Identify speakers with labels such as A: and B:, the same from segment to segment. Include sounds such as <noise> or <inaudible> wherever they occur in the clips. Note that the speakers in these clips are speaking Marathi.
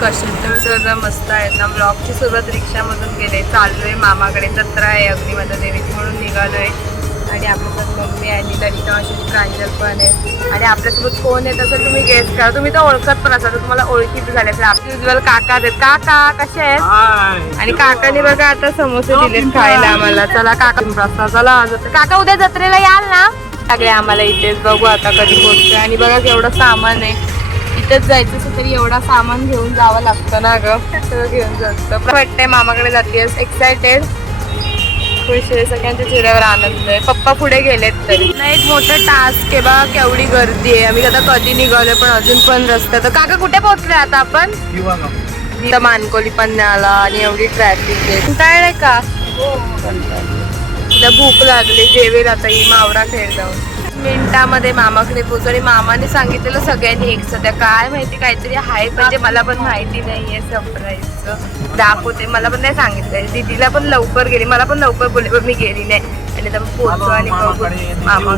A: कसे तुम्ही सगळं मस्त आहेत ना. ब्लॉगची सुरुवात रिक्षामधून केले. चाललोय मामाकडे. जत्रा आहे अग्निमाता देवीची म्हणून निघालोय. आणि आपल्यासोबत मम्मी आणि ललिता अशी प्रांजल पण आहे. आणि आपल्यासोबत कोण आहे तसं तुम्ही गेस करा. तुम्ही तर ओळखत पण असाल. तर तुम्हाला ओळखी बी झाले असेल. आपले उज्ज्वल काका आहेत. काका कसे आहेत? आणि काकाने बघा आता समोसे दिलेत खायला आम्हाला. चला काका. प्रस्ताव चला काका उद्या जत्रेला याल ना? सगळे आम्हाला इथेच. बघू आता कधी पोहोचतोय आणि बघा केवढं सामान आहे. इथेच जायचं असेल तरी एवढा सामान घेऊन जावं लागतं ना ग. सगळं घेऊन जातं. वाटतंय मामाकडे जाते एक्सायटेड खुश आहे. सगळ्यांच्या चेहऱ्यावर आनंद आहे. पप्पा पुढे गेलेत तरी. नाही एक मोठं टास्क आहे बा. केवढी गर्दी आहे. आम्ही आता कधी निघालोय पण अजून पण रस्त्यात तर काका कुठे पोहोचले आता आपण? मानकोली पण आला आणि एवढी ट्रॅफिक आहे. कंटाळले का? तिला भूक लागली जेवेल आता ही मावरा खेळ जाऊन मिनिटामध्ये मामाकडे पोहोचू आणि मामाने सांगितलेलं सगळ्यांनी एक सध्या काय माहिती काहीतरी आहे म्हणजे मला पण माहिती नाहीये सरप्राईजचं दाखवते मला पण नाही सांगितलंय. दीदीला पण लवकर गेली मला पण लवकर बोलले पण मी गेली नाही. आणि पोहोचू आणि मामा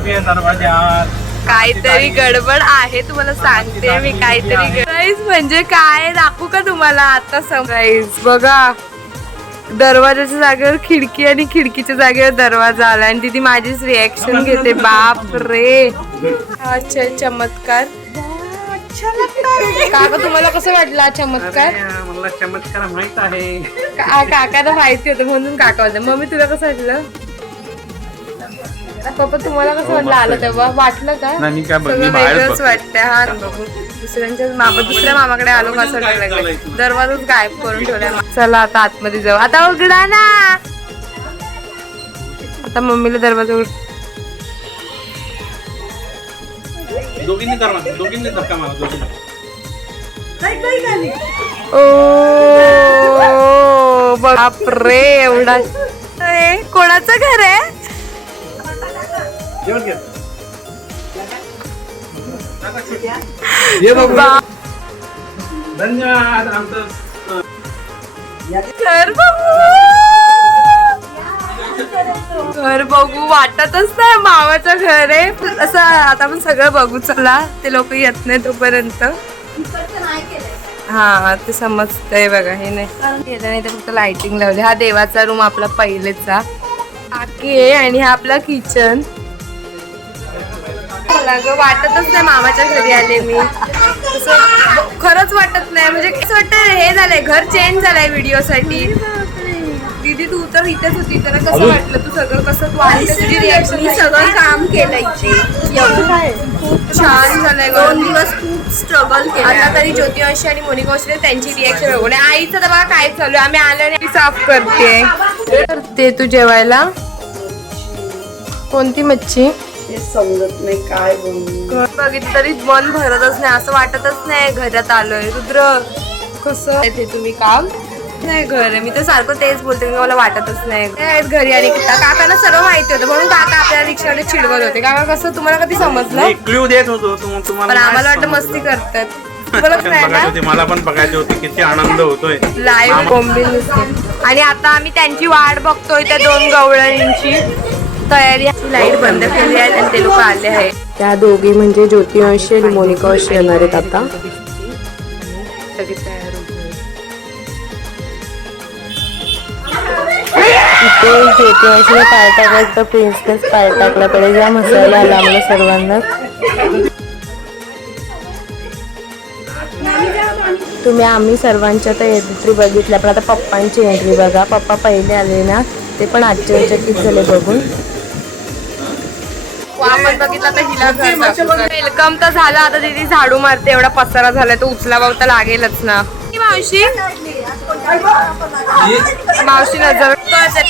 A: काहीतरी गडबड आहे तुम्हाला सांगते मी काहीतरी सरप्राईज म्हणजे काय? दाखवू का तुम्हाला आता सरप्राईज बघा. दरवाजाच्या जागेवर खिडकी आणि खिडकीच्या जागेवर दरवाजा आला आणि तिथे माझीच रिॲक्शन घेते. बाप रे. अच्छा चमत्कार. काका तुम्हाला कसं वाटलं हा चमत्कार?
B: मला चमत्कार माहीत आहे.
A: का- काकाला माहिती होतं म्हणून काका होतं. मम्मी तुला कसं वाटलं? पप्पा तुम्हाला कसं वाटलं आलं तेव्हा? वाटलं का?
B: नाही, मी काय बघ- मी
A: सगळं
B: बाहेरच
A: वेगळंच
B: बघतोय.
A: हा बघू. दुसऱ्यांच्या मामा दुसऱ्या मामाकडे आलो का असं वाटायला लागलं दरवाजाच गायब करून ठेवलाय. चला आता आतमध्ये जाऊ. आता उघडा ना! आता मम्मीला दरवाजा उघड
B: दोघींनी धर्मा दोघींनी धक्का मारा दोघींनी.
A: ओ बापरे एवढा कोणाचं घर आहे?
B: जेवण घे धन्यवाद आमचं
A: घर बघू. घर बघू वाटतच नाही मामाचं घर आहे. असं आता आपण सगळं बघू चला. ते लोक येत नाही तोपर्यंत. हा ते समजतंय बघा हे नाही. केलं नाही तर फक्त लाइटिंग लावली. हा देवाचा रूम आपला पहिलेचा. आहे आणि हा आपला किचन मला ग वाटतच नाही मामाच्या घरी आले मी. खरंच वाटत नाही. म्हणजे कसं वाटतं हे झालंय घर चेंज झालंय व्हिडिओ साठी दीदी तू तर इथेच होती तर कसं वाटलं तू सगळं कसं तू आली तुझी रिॲक्शन
C: सगळं काम केलं इथे
A: खूप छान झालंय ग.
C: दोन दिवस खूप स्ट्रगल
A: आता
C: केलं
A: तरी ज्योती वंशी आणि मोनिका वंशी त्यांची रिॲक्शन बघू आणि आईचं तर बघा काय चालू आहे. आम्ही आलो आणि साफ करते. करते तू जेवायला? कोणती मच्छी?
C: ते समजत नाही काय बोलू?
A: बघितलं तरी मन भरतच नाही असं वाटतच नाही घरात आलोय. रुद्र कसं आहे ते तुम्ही काम? नाही घर मी तर सारखं तेच बोलते की मला वाटतच नाही. घरी आणि का- काकांना सर्व माहिती होतं म्हणून काका आपल्याला रिक्षाने चिडवत होते. काका कसं तुम्हाला कधी समजलं?
B: क्ल्यू देत होतो
A: पण आम्हाला वाटतं. मस्ती करतात. <laughs>
B: मला पण बघायची होती किती आनंद होतोय.
A: लाईव्ह नुसते. आणि आता आम्ही त्यांची वाट बघतोय त्या दोन गवळणींची. तयारी लाइट बंद केली आहे आणि ते लोक आले आहे त्या दोघी म्हणजे ज्योती अंशी आणि मोनिका अंशी येणार आहेत आता. इथे ज्योती अंशीने पाय टाकला तर प्रिन्सेस पाय टाकला पडेल या मसाला आला आम्हाला सर्वांना. तुम्ही आम्ही सर्वांच्या तर एंट्री बघितल्या पण आता पप्पांची एंट्री बघा. पप्पा पहिले आले ना ते पण आश्चर्यचकित झाले बघून. आपण बघितलं तर हिला वेलकम तर झालं आता दीदी झाडू मारते एवढा पसारा झालाय तो उचला तर लागेलच ना. मावशी? मावशी नजर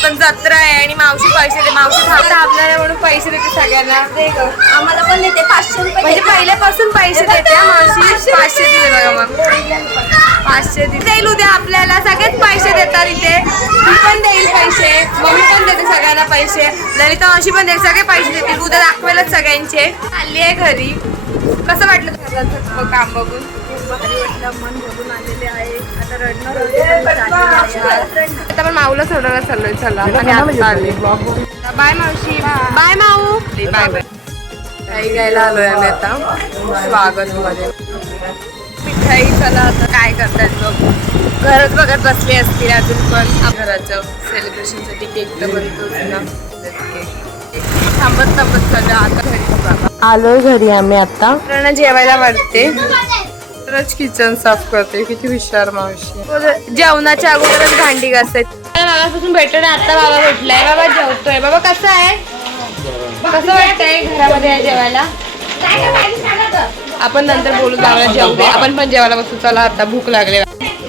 A: पण जत्रा आहे आणि मावशी पैसे दे मावशी थांबता आपल्याला म्हणून पैसे देते सगळ्यांना. दे गं.
C: आम्हाला पण देते पाचशे रुपये
A: म्हणजे पहिल्यापासून पैसे देते हा मावशी? पाचशे दिले बघा मग. पाचशे दिले उद्या आपल्याला सगळेच पैसे देतात इथे मी पण देईल पैसे मम्मी पण देते सगळ्यांना पैसे. ललिता मावशी पण सगळे पैसे देतील उद्या दाखवेलच सगळ्यांचे. आली आहे घरी. कसं वाटलं तुला काम बघून?
C: भारी वाटलं. मन भरून आलेले आहे. आता रडणं.
A: आता पण माऊला सोडायला चाललोय चला. आणि आता आले. बाय मावशी. बाय माऊ. Bye bye. काही घ्यायला आलोय आम्ही आता. स्वागत मध्ये काही चला आता. करतात बघ. घरात बघत बसले असतील अजून पण. घराचं सेलिब्रेशनसाठी केक तर बनतोच ना. थांबत थांबत चाललं आता घरी बाबा आलोय घरी आम्ही आता. त्यांना जेवायला वाटते तरच किचन साफ करते किती हुशार मावशी. जेवणाच्या अगोदरच भांडी घासते मागापासून भेटतो आता बाबा भेटलाय. बाबा जेवतोय. बाबा कसं आहे? कसं वाटतंय घरामध्ये आहे जेवायला? आपण नंतर बोलू बाबाला जेवते आपण पण जेवायला बसू चला आता भूक लागले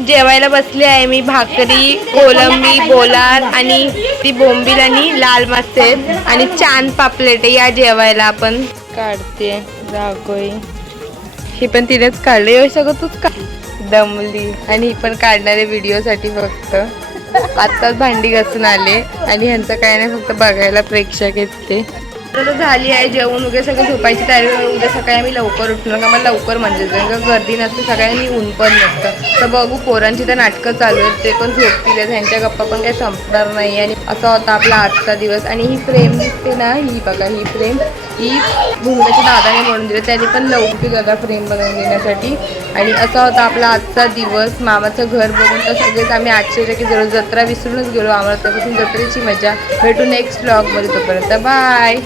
A: जेवायला बसले आहे मी भाकरी कोलंबी बोलार आणि ती बोंबील आणि लाल मासे आणि चांद पापलेट या जेवायला आपण. काढते रागोई ही पण तिनेच काढली हे सगळं तूच का दमली. आणि ही पण काढणारे व्हिडिओसाठी फक्त. आत्ताच भांडी घासून आले. आणि ह्यांचं काय नाही फक्त बघायला प्रेक्षक आहेत ते. तर झाली आहे जेवण वगैरे सगळं झोपायची तयारी. उद्या सकाळी आम्ही लवकर उठणार का मला लवकर म्हणजे कारण का गर्दी नसते सगळ्यांनी ऊन पण नसतं. तर बघू पोरांची तर नाटकं चालू आहेत ते पण झोपतील. ह्यांच्या गप्पा पण काही संपणार नाही. आणि असा होता आपला आजचा दिवस. आणि ही फ्रेम दिसते ना ही बघा ही फ्रेम. ही भूमिकाच्या दादाने म्हणून दिली. त्याने पण लवकर दादा फ्रेम बनवून देण्यासाठी. आणि असा होता आपला आजचा दिवस. मामाचं घर बघून तर सगळेच आम्ही आश्चर्य गेलो जत्रा विसरूनच गेलो. आम्हाला त्यापासून जत्रेची मजा. भेटू नेक्स्ट ब्लॉगमध्ये तोपर्यंत. बाय